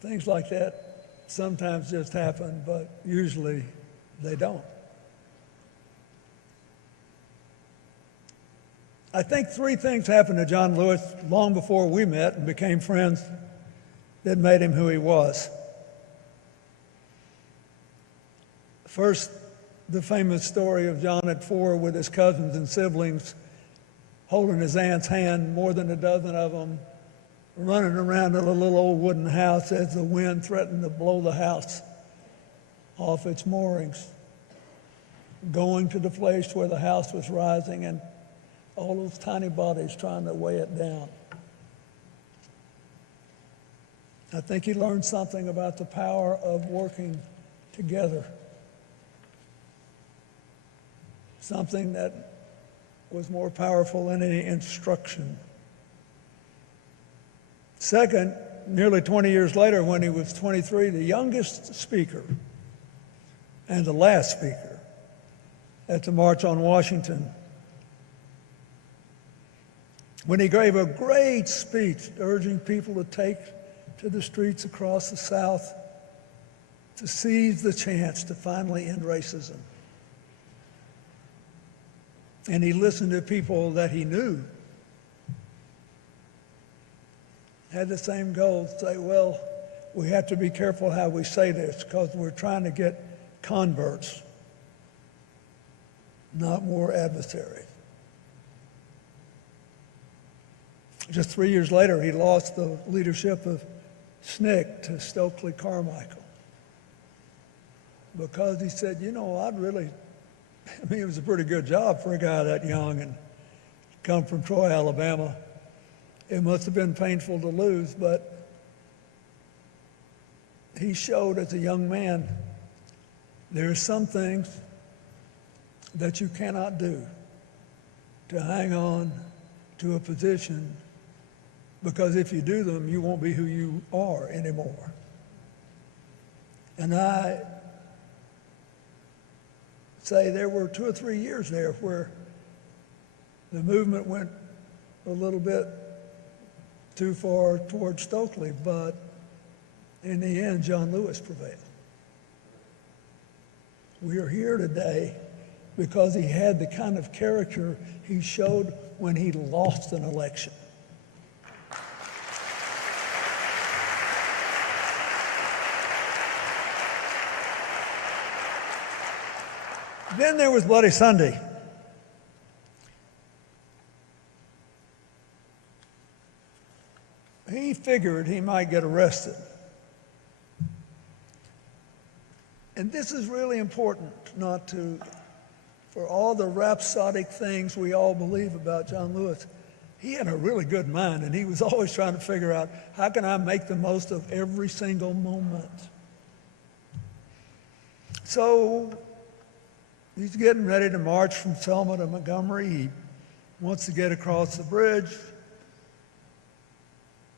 Things like that sometimes just happen, but usually they don't. I think three things happened to John Lewis long before we met and became friends that made him who he was. First, the famous story of John at 4 with his cousins and siblings holding his aunt's hand, more than a dozen of them, running around in a little old wooden house as the wind threatened to blow the house off its moorings, going to the place where the house was rising and all those tiny bodies trying to weigh it down. I think he learned something about the power of working together. Something that was more powerful than any instruction. Second, nearly 20 years later, when he was 23, the youngest speaker and the last speaker at the March on Washington, when he gave a great speech urging people to take to the streets across the South to seize the chance to finally end racism. And he listened to people that he knew had the same goal, say, well, we have to be careful how we say this because we're trying to get converts, not more adversaries. Just 3 years later, he lost the leadership of SNCC to Stokely Carmichael because he said, it was a pretty good job for a guy that young and come from Troy, Alabama. It must have been painful to lose, but he showed as a young man there are some things that you cannot do to hang on to a position, because if you do them, you won't be who you are anymore. And I say there were 2 or 3 years there where the movement went a little bit too far towards Stokely, but in the end, John Lewis prevailed. We are here today because he had the kind of character he showed when he lost an election. Then there was Bloody Sunday. He figured he might get arrested. And this is really important, for all the rhapsodic things we all believe about John Lewis. He had a really good mind, and he was always trying to figure out, how can I make the most of every single moment? So he's getting ready to march from Selma to Montgomery. He wants to get across the bridge.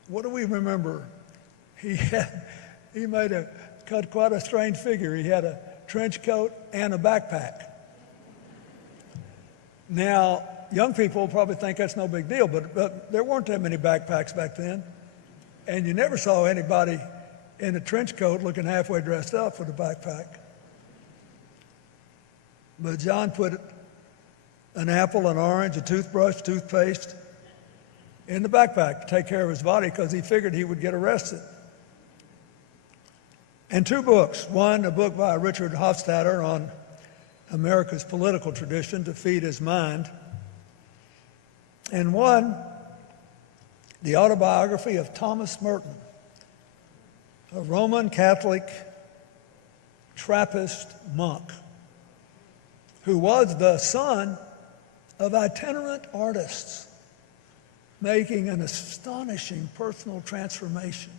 What do we remember? He cut quite a strange figure. He had a trench coat and a backpack. Now, young people probably think that's no big deal, but there weren't that many backpacks back then. And you never saw anybody in a trench coat looking halfway dressed up with a backpack. But John put an apple, an orange, a toothbrush, toothpaste in the backpack to take care of his body because he figured he would get arrested. And 2 books. One, a book by Richard Hofstadter on America's political tradition to feed his mind. And one, the autobiography of Thomas Merton, a Roman Catholic Trappist monk who was the son of itinerant artists making an astonishing personal transformation.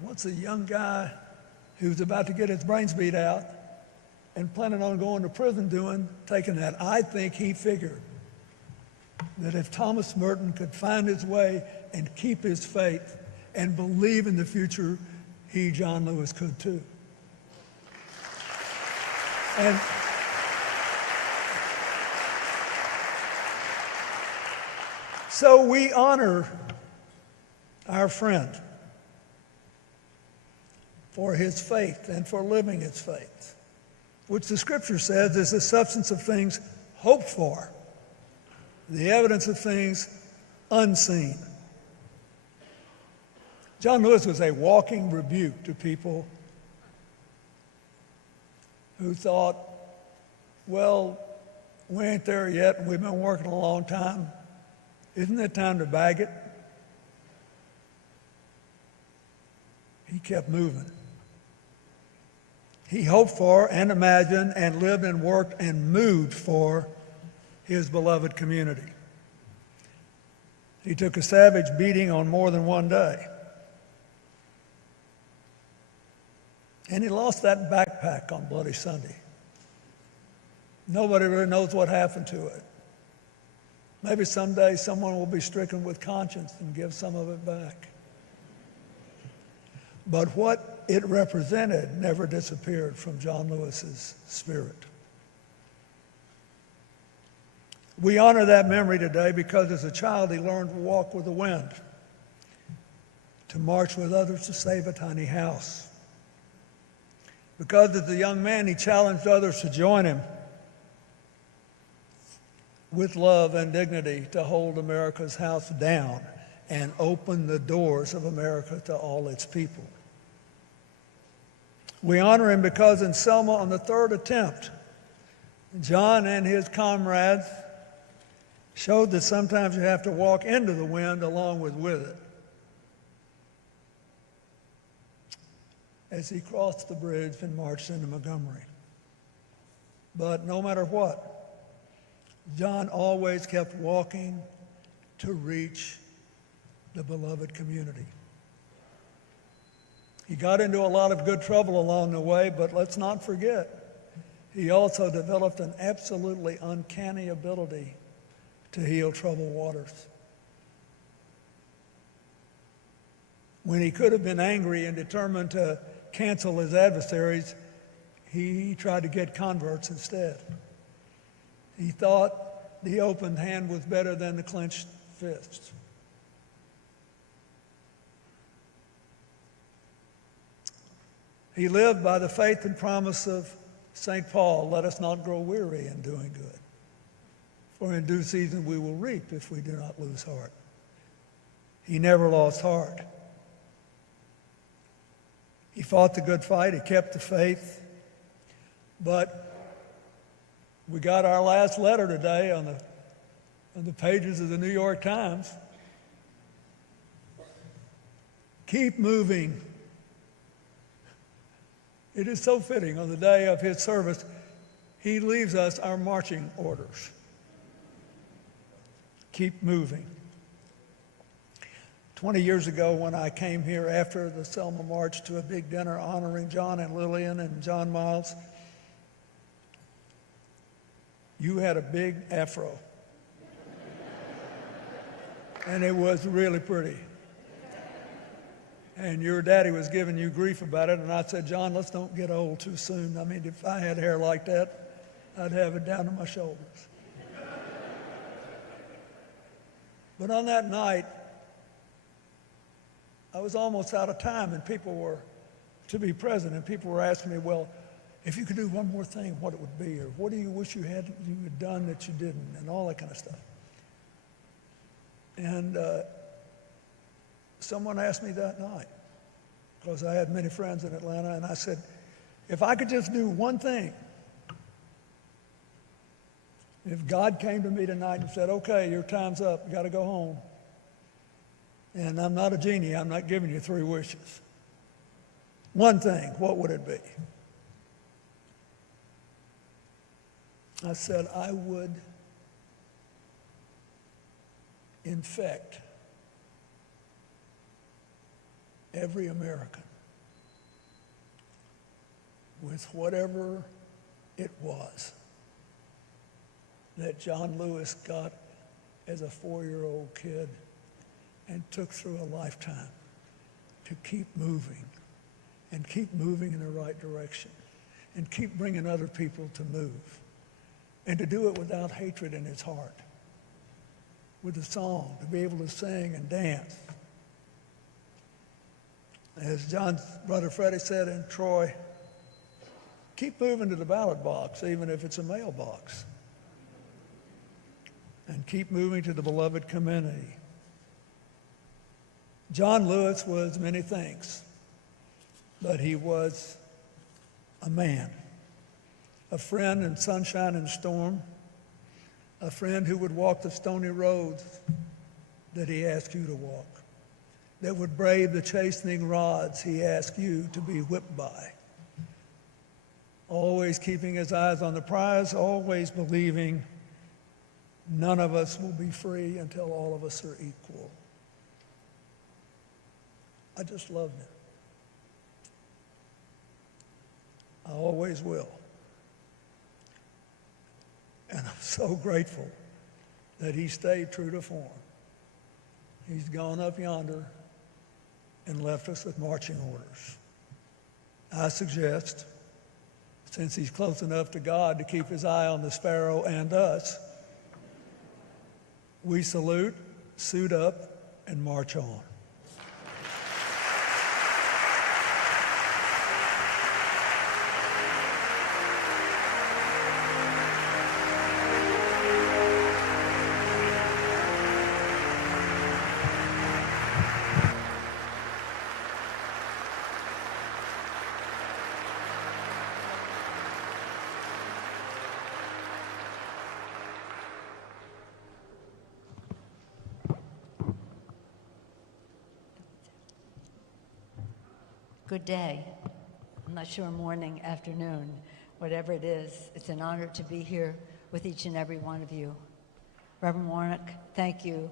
What's a young guy who's about to get his brains beat out and planning on going to prison taking that? I think he figured that if Thomas Merton could find his way and keep his faith and believe in the future, he, John Lewis, could too. And so we honor our friend, for his faith and for living his faith, which the Scripture says is the substance of things hoped for, the evidence of things unseen. John Lewis was a walking rebuke to people who thought, well, we ain't there yet, and we've been working a long time. Isn't it time to bag it? He kept moving. He hoped for and imagined and lived and worked and moved for his beloved community. He took a savage beating on more than one day. And he lost that backpack on Bloody Sunday. Nobody really knows what happened to it. Maybe someday someone will be stricken with conscience and give some of it back. But what it represented never disappeared from John Lewis's spirit. We honor that memory today because as a child he learned to walk with the wind, to march with others to save a tiny house. Because as a young man he challenged others to join him with love and dignity to hold America's house down and open the doors of America to all its people. We honor him because in Selma, on the third attempt, John and his comrades showed that sometimes you have to walk into the wind along with it. As he crossed the bridge and marched into Montgomery. But no matter what, John always kept walking to reach the beloved community. He got into a lot of good trouble along the way, but let's not forget, he also developed an absolutely uncanny ability to heal troubled waters. When he could have been angry and determined to cancel his adversaries, he tried to get converts instead. He thought the open hand was better than the clenched fist. He lived by the faith and promise of St. Paul, let us not grow weary in doing good. For in due season we will reap if we do not lose heart. He never lost heart. He fought the good fight, he kept the faith. But we got our last letter today on the pages of the New York Times. Keep moving. It is so fitting on the day of his service, he leaves us our marching orders. Keep moving. 20 years ago when I came here after the Selma March to a big dinner honoring John and Lillian and John Miles, you had a big afro. And it was really pretty. And your daddy was giving you grief about it, and I said, John, let's don't get old too soon. I mean, if I had hair like that, I'd have it down to my shoulders. But on that night, I was almost out of time, and people were to be present, and people were asking me, well, if you could do one more thing, what it would be, or what do you wish you had done that you didn't, and all that kind of stuff. And someone asked me that night, because I had many friends in Atlanta, and I said, if I could just do one thing, if God came to me tonight and said, okay, your time's up, you got to go home, and I'm not a genie, I'm not giving you 3 wishes. One thing, what would it be? I said, I would infect every American with whatever it was that John Lewis got as a 4-year-old kid and took through a lifetime to keep moving and keep moving in the right direction and keep bringing other people to move and to do it without hatred in his heart, with a song, to be able to sing and dance As John's brother Freddie said in Troy, keep moving to the ballot box, even if it's a mailbox. And keep moving to the beloved community. John Lewis was many things, but he was a man, a friend in sunshine and storm, a friend who would walk the stony roads that he asked you to walk, that would brave the chastening rods he asked you to be whipped by. Always keeping his eyes on the prize, always believing none of us will be free until all of us are equal. I just loved him. I always will. And I'm so grateful that he stayed true to form. He's gone up yonder and left us with marching orders. I suggest, since he's close enough to God to keep his eye on the sparrow and us, we salute, suit up, and march on. Good day. I'm not sure, morning, afternoon, whatever it is. It's an honor to be here with each and every one of you. Reverend Warnock, thank you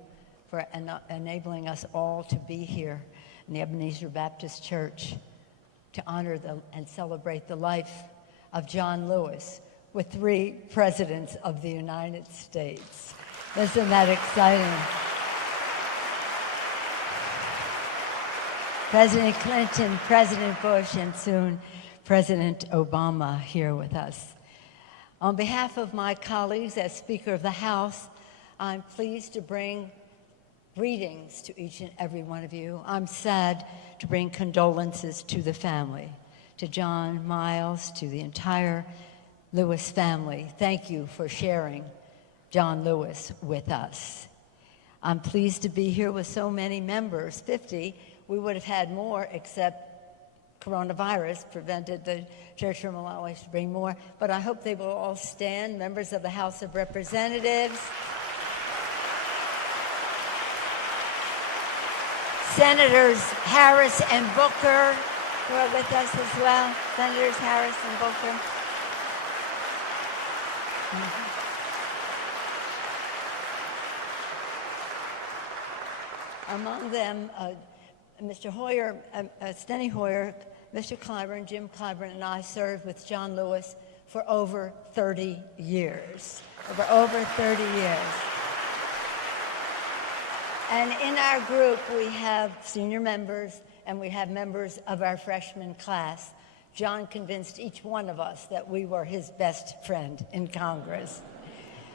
for enabling us all to be here in the Ebenezer Baptist Church to honor and celebrate the life of John Lewis with 3 presidents of the United States. Isn't that exciting? President Clinton, President Bush, and soon President Obama here with us. On behalf of my colleagues as Speaker of the House, I'm pleased to bring greetings to each and every one of you. I'm sad to bring condolences to the family, to John, Miles, to the entire Lewis family. Thank you for sharing John Lewis with us. I'm pleased to be here with so many members, 50. We would have had more, except coronavirus prevented the church from allowing us to bring more. But I hope they will all stand, members of the House of Representatives, Senators Harris and Booker, who are with us as well. Senators Harris and Booker. Among them, Mr. Hoyer, Steny Hoyer, Mr. Clyburn, Jim Clyburn, and I served with John Lewis for over 30 years. For over 30 years. And in our group, we have senior members and we have members of our freshman class. John convinced each one of us that we were his best friend in Congress.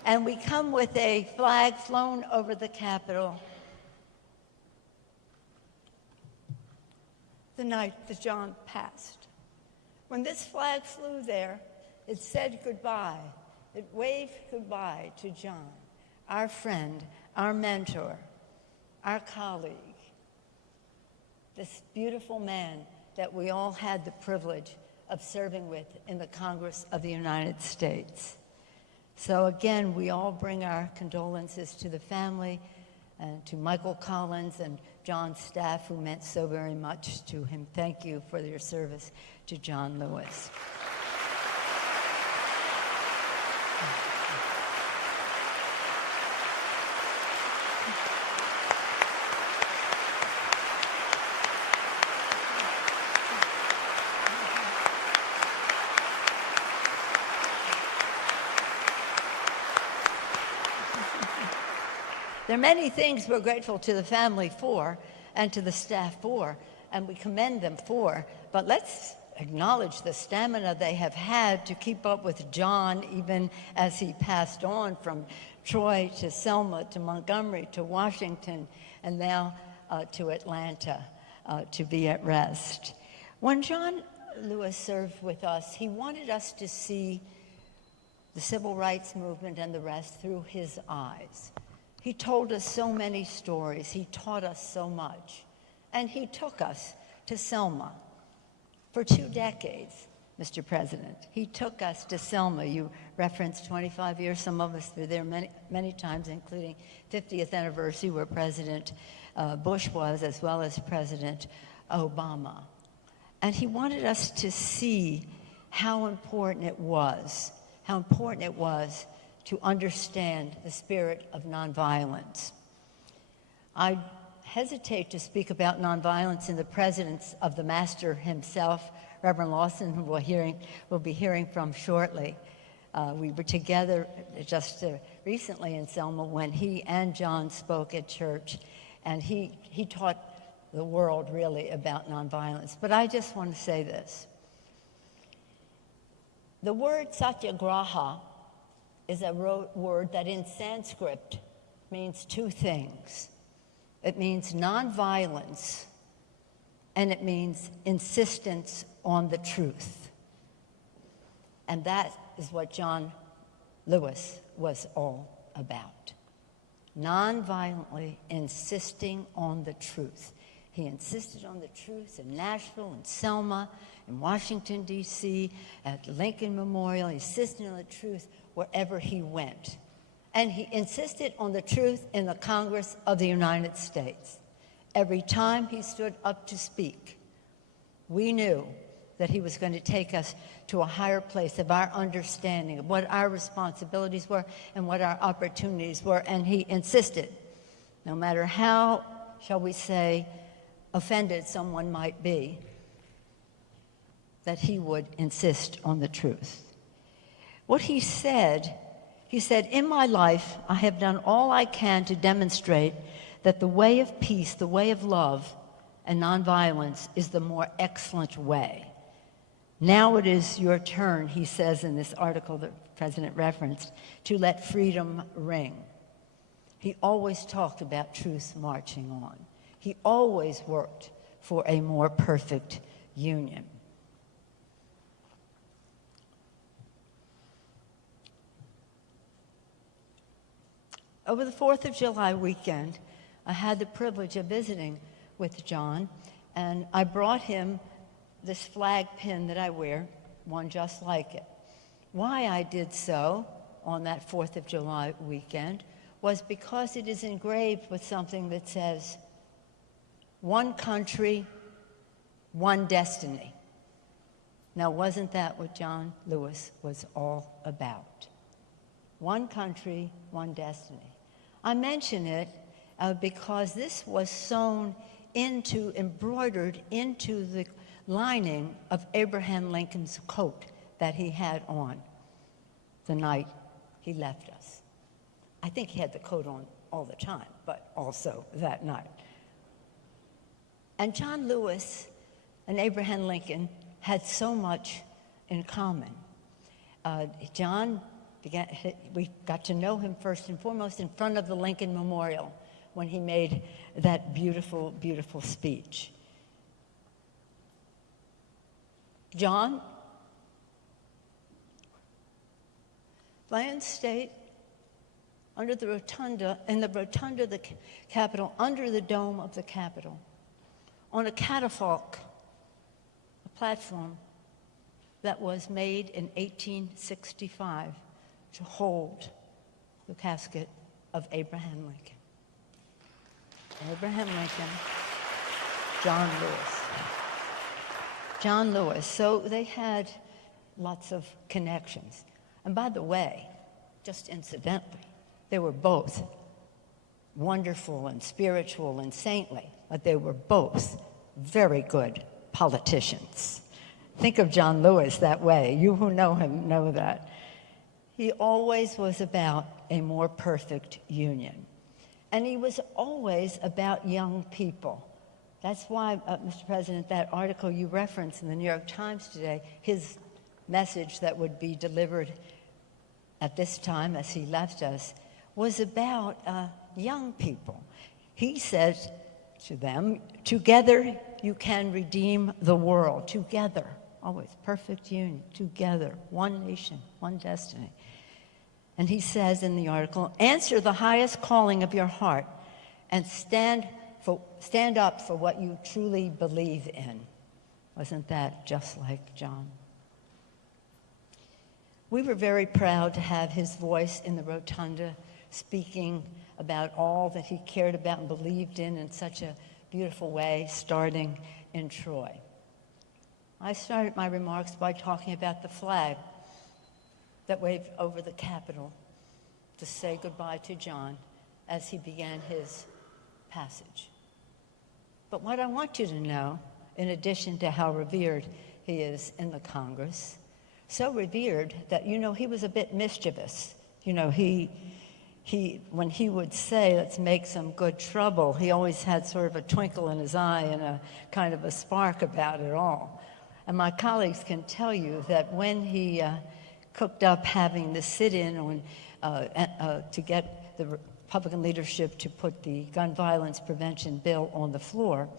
And we come with a flag flown over the Capitol the night that John passed. When this flag flew there, it said goodbye. It waved goodbye to John, our friend, our mentor, our colleague, this beautiful man that we all had the privilege of serving with in the Congress of the United States. So again, we all bring our condolences to the family and to Michael Collins and John's staff, who meant so very much to him. Thank you for your service to John Lewis. There are many things we're grateful to the family for and to the staff for, and we commend them for, but let's acknowledge the stamina they have had to keep up with John even as he passed on from Troy to Selma to Montgomery to Washington and now to Atlanta. to be at rest. When John Lewis served with us, he wanted us to see the civil rights movement and the rest through his eyes. He told us so many stories. He taught us so much. And he took us to Selma for 2 decades, Mr. President. He took us to Selma. You referenced 25 years. Some of us were there many times, including 50th anniversary where President Bush was, as well as President Obama. And he wanted us to see how important it was to understand the spirit of nonviolence. I hesitate to speak about nonviolence in the presence of the master himself, Reverend Lawson, who we'll be hearing from shortly. We were together just recently in Selma when he and John spoke at church, and he taught the world really about nonviolence. But I just want to say this. The word satyagraha is a word that in Sanskrit means 2 things. It means nonviolence, and it means insistence on the truth. And that is what John Lewis was all about. Nonviolently insisting on the truth. He insisted on the truth in Nashville, in Selma, in Washington, D.C., at Lincoln Memorial. He insisted on the truth wherever he went. And he insisted on the truth in the Congress of the United States. Every time he stood up to speak, we knew that he was going to take us to a higher place of our understanding of what our responsibilities were and what our opportunities were. And he insisted, no matter how, shall we say, offended someone might be, that he would insist on the truth. What he said, in my life, I have done all I can to demonstrate that the way of peace, the way of love, and nonviolence is the more excellent way. Now it is your turn, he says in this article that the President referenced, to let freedom ring. He always talked about truth marching on. He always worked for a more perfect union. Over the 4th of July weekend, I had the privilege of visiting with John, and I brought him this flag pin that I wear, one just like it. Why I did so on that 4th of July weekend was because it is engraved with something that says, "One country, one destiny." Now, wasn't that what John Lewis was all about? One country, one destiny. I mention it because this was embroidered into the lining of Abraham Lincoln's coat that he had on the night he left us. I think he had the coat on all the time, but also that night. And John Lewis and Abraham Lincoln had so much in common. We got to know him first and foremost in front of the Lincoln Memorial when he made that beautiful, beautiful speech. John, land state, under the rotunda, in the rotunda of the Capitol, under the dome of the Capitol, on a catafalque, a platform that was made in 1865 to hold the casket of Abraham Lincoln. Abraham Lincoln, John Lewis. John Lewis. So they had lots of connections. And by the way, just incidentally, they were both wonderful and spiritual and saintly, but they were both very good politicians. Think of John Lewis that way. You who know him know that. He always was about a more perfect union. And he was always about young people. That's why, Mr. President, that article you referenced in the New York Times today, his message that would be delivered at this time as he left us, was about young people. He says to them, together you can redeem the world. Together, always perfect union, together, one nation, one destiny. And he says in the article, answer the highest calling of your heart and stand up for what you truly believe in. Wasn't that just like John? We were very proud to have his voice in the rotunda, speaking about all that he cared about and believed in such a beautiful way, starting in Troy. I started my remarks by talking about the flag that waved over the Capitol to say goodbye to John as he began his passage. But what I want you to know, in addition to how revered he is in the Congress, so revered that, he was a bit mischievous. When he would say, let's make some good trouble, he always had sort of a twinkle in his eye and a kind of a spark about it all. And my colleagues can tell you that when he cooked up having the sit-in to get the Republican leadership to put the gun violence prevention bill on the floor,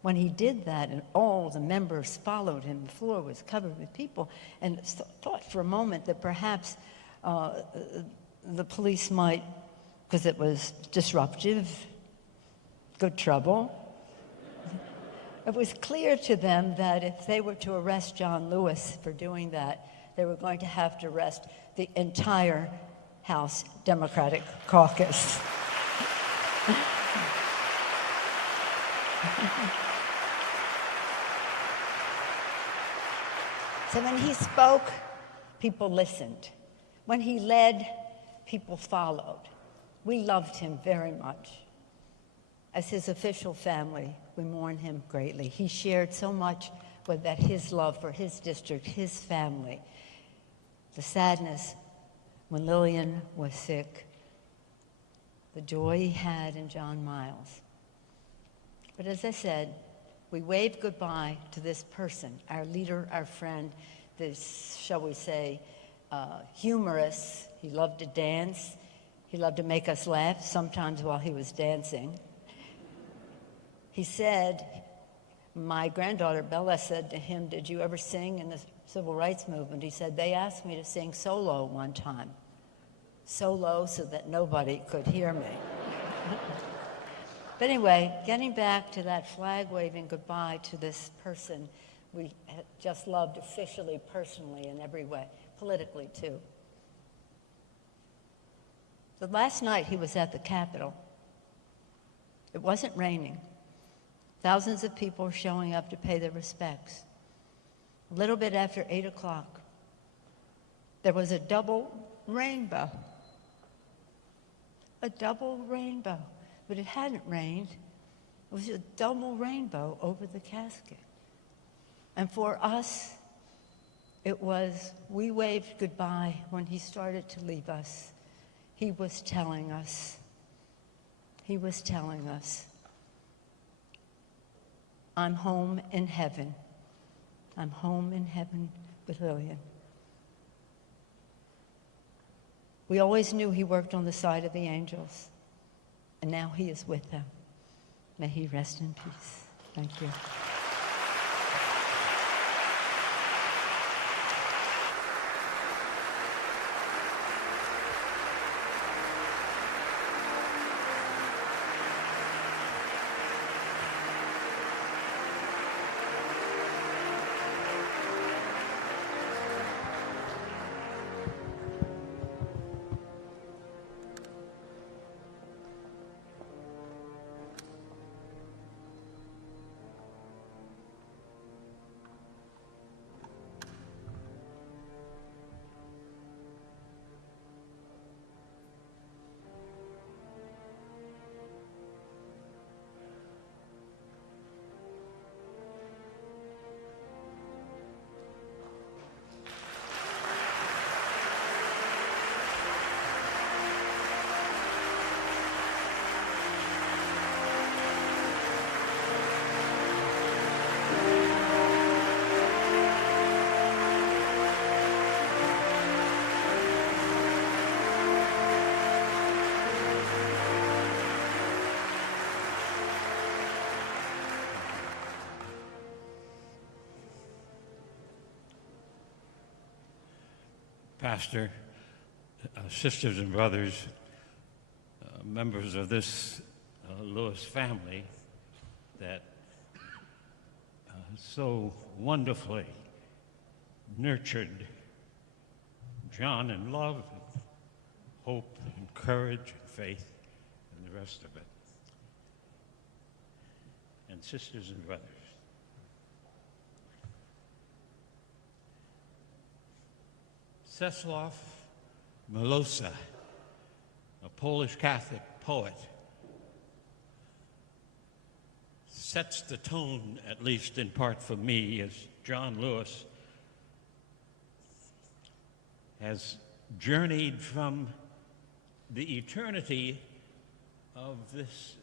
when he did that and all the members followed him, the floor was covered with people, and thought for a moment that perhaps the police might, because it was disruptive, good trouble. It was clear to them that if they were to arrest John Lewis for doing that, they were going to have to arrest the entire House Democratic caucus. So when he spoke, people listened. When he led, people followed. We loved him very much. As his official family, we mourn him greatly. He shared so much with that his love for his district, his family. The sadness when Lillian was sick, the joy he had in John Miles. But as I said, we waved goodbye to this person, our leader, our friend, this, shall we say, humorous. He loved to dance. He loved to make us laugh, sometimes while he was dancing. He said, my granddaughter Bella said to him, did you ever sing in the civil rights movement? He said, they asked me to sing solo one time. Solo so that nobody could hear me. But anyway, getting back to that flag waving goodbye to this person we just loved officially, personally, in every way, politically too. The last night he was at the Capitol, it wasn't raining. Thousands of people were showing up to pay their respects. A little bit after 8 o'clock, there was a double rainbow. A double rainbow. But it hadn't rained. It was a double rainbow over the casket. And for us, it was, we waved goodbye when he started to leave us. He was telling us, I'm home in heaven. I'm home in heaven with Lillian. We always knew he worked on the side of the angels, and now he is with them. May he rest in peace. Thank you. Pastor, sisters and brothers, members of this Lewis family that so wonderfully nurtured John in love, and hope, and courage, and faith, and the rest of it. And sisters and brothers, Czesław Miłosz, a Polish Catholic poet, sets the tone, at least in part for me, as John Lewis has journeyed from the eternity of this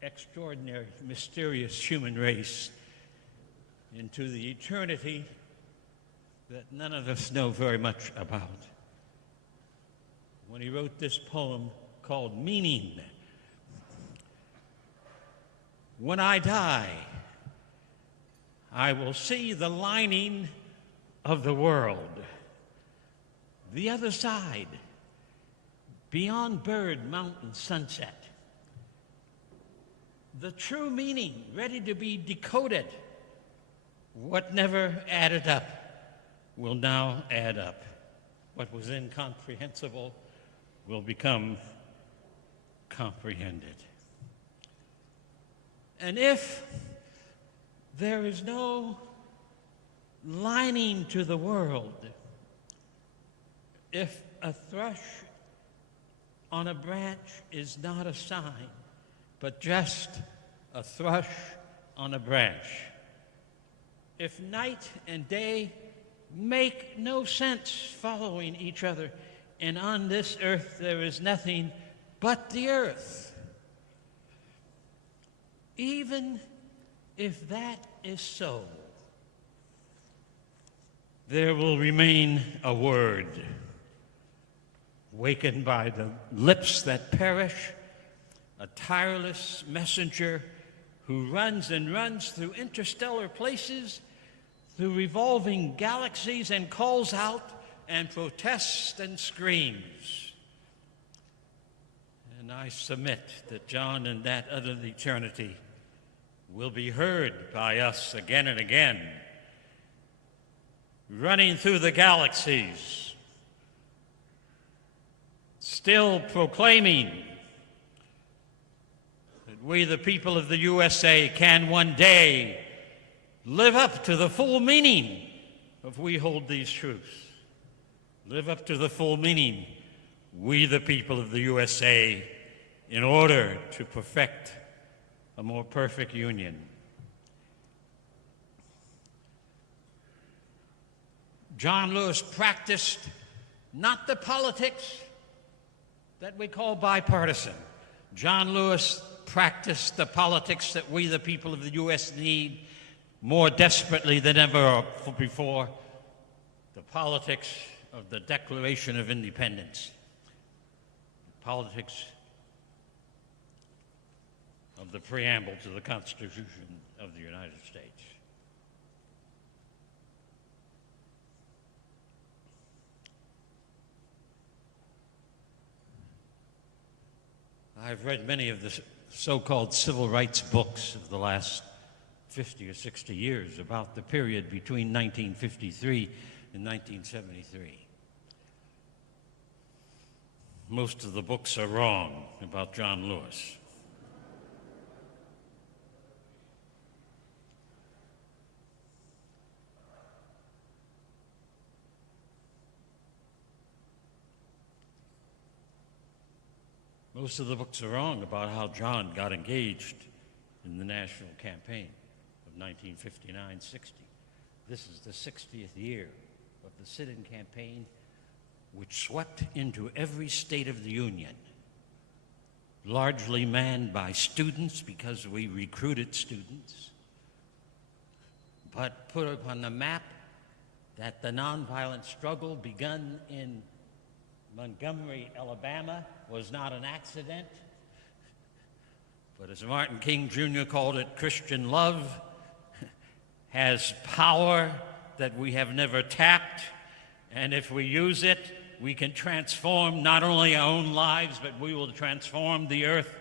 extraordinary, mysterious human race into the eternity that none of us know very much about. When he wrote this poem called Meaning, when I die, I will see the lining of the world, the other side, beyond bird, mountain, sunset. The true meaning ready to be decoded. What never added up will now add up. What was incomprehensible will become comprehended. And if there is no lining to the world, if a thrush on a branch is not a sign, but just a thrush on a branch, if night and day make no sense following each other, and on this earth there is nothing but the earth, even if that is so, there will remain a word, wakened by the lips that perish, a tireless messenger who runs and runs through interstellar places, through revolving galaxies, and calls out and protests and screams. And I submit that John in that other eternity will be heard by us again and again, running through the galaxies, still proclaiming that we, the people of the USA, can one day live up to the full meaning of we hold these truths. Live up to the full meaning, we, the people of the USA, in order to perfect a more perfect union. John Lewis practiced not the politics that we call bipartisan. John Lewis practiced the politics that we, the people of the U.S., need more desperately than ever before, the politics of the Declaration of Independence, the politics of the preamble to the Constitution of the United States. I've read many of the so-called civil rights books of the last 50 or 60 years about the period between 1953 and 1973. Most of the books are wrong about John Lewis. Most of the books are wrong about how John got engaged in the national campaign of 1959-60. This is the 60th year of the sit-in campaign, which swept into every state of the Union, largely manned by students because we recruited students, but put upon the map that the nonviolent struggle begun in Montgomery, Alabama, was not an accident, but as Martin King Jr. called it, Christian love has power that we have never tapped, And if we use it, we can transform not only our own lives, but we will transform the earth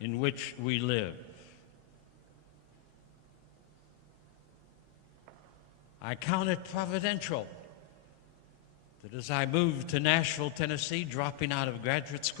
in which we live. I count it providential that as I moved to Nashville, Tennessee, dropping out of graduate school,